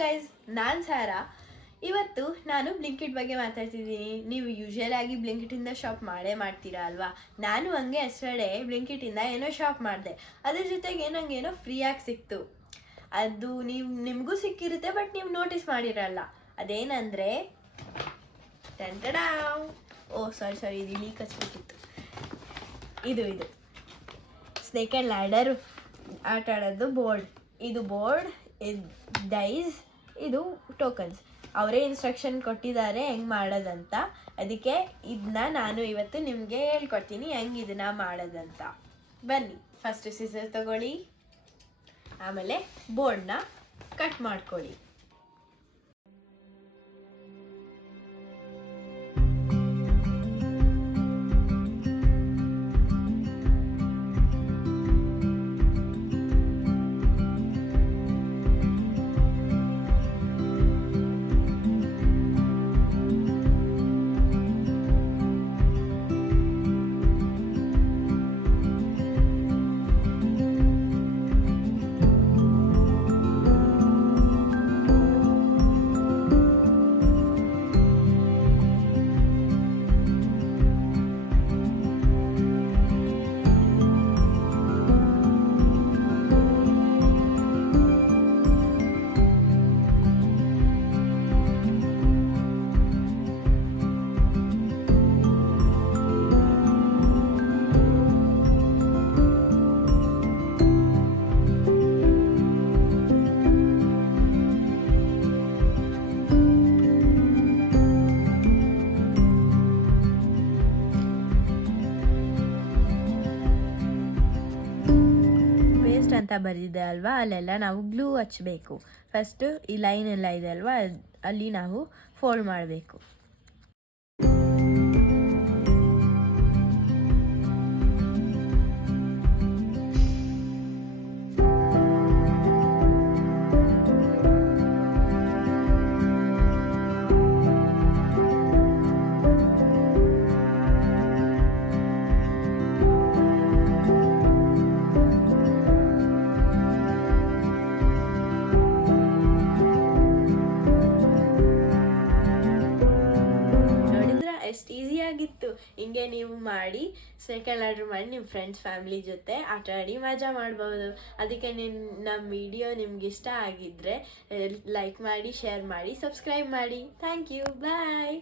Guys, ನಾನು ಸಾರಾ. ಇವತ್ತು ನಾನು ಬ್ಲಿಂಕಿಟ್ ಬಗ್ಗೆ ಮಾತಾಡ್ತಿದ್ದೀನಿ. ನೀವು ಯೂಶುವಲ್ ಆಗಿ ಬ್ಲಿಂಕಿಟಿಂದ ಶಾಪ್ ಮಾಡ್ತೀರಾ ಅಲ್ವಾ? ನಾನು ಹಂಗೆ ಎಸ್ಟರ್ಡೇ ಬ್ಲಿಂಕಿಟಿಂದ ಏನೋ ಶಾಪ್ ಮಾಡಿದೆ. ಅದ್ರ ಜೊತೆಗೆ ನನಗೇನೋ ಫ್ರೀಯಾಗಿ ಸಿಕ್ತು. ಅದು ನಿಮಗೂ ಸಿಕ್ಕಿರುತ್ತೆ, ಬಟ್ ನೀವು ನೋಟಿಸ್ ಮಾಡಿರಲ್ಲ. ಅದೇನಂದರೆ ಟಂಟಡಾ, ಸಾರಿ ಇದು ಇಲಿ ಕಚ್ಬೇಕಿತ್ತು. ಇದು ಸ್ನೇಕ್ ಆ್ಯಂಡ್ ಲ್ಯಾಡರ್ ಆಟ ಆಡೋದು ಬೋರ್ಡ್. ಇದು ಬೋರ್ಡ್, ಇದು ಡೈಸ್, ಇದು ಟೋಕನ್ಸ್. ಅವರೇ ಇನ್ಸ್ಟ್ರಕ್ಷನ್ ಕೊಟ್ಟಿದ್ದಾರೆ ಹೆಂಗೆ ಮಾಡೋದಂತ. ಅದಕ್ಕೆ ಇದನ್ನ ನಾನು ಇವತ್ತು ನಿಮಗೆ ಹೇಳ್ಕೊಡ್ತೀನಿ ಹೆಂಗೆ ಇದನ್ನ ಮಾಡೋದಂತ. ಬನ್ನಿ, ಫಸ್ಟ್ ಸಿಸರ್ ತಗೊಳ್ಳಿ, ಆಮೇಲೆ ಬೋರ್ಡ್ನ ಕಟ್ ಮಾಡ್ಕೊಳ್ಳಿ. ಅಂತ ಬರೆದಿದೆ ಅಲ್ವಾ, ಅಲ್ಲೆಲ್ಲ ನಾವು ಗ್ಲೂ ಹಚ್ಚಬೇಕು. ಫಸ್ಟು ಈ ಲೈನ್ ಎಲ್ಲ ಇದೆ ಅಲ್ವಾ, ಅಲ್ಲಿ ನಾವು ಫೋಲ್ಡ್ ಮಾಡಬೇಕು. ಎಷ್ಟು ಈಸಿಯಾಗಿತ್ತು. ಹಿಂಗೆ ನೀವು ಮಾಡಿ ಸೆಕೆಂಡ್ ಆರ್ಡರ್ ಮಾಡಿ ನಿಮ್ಮ ಫ್ರೆಂಡ್ಸ್ ಫ್ಯಾಮಿಲಿ ಜೊತೆ ಆಟ ಆಡಿ ಮಜಾ ಮಾಡ್ಬೋದು. ಅದಕ್ಕೆ ನಮ್ಮ ವಿಡಿಯೋ ನಿಮ್ಗೆ ಇಷ್ಟ ಆಗಿದ್ದರೆ ಲೈಕ್ ಮಾಡಿ, ಶೇರ್ ಮಾಡಿ, ಸಬ್ಸ್ಕ್ರೈಬ್ ಮಾಡಿ. Thank you, bye.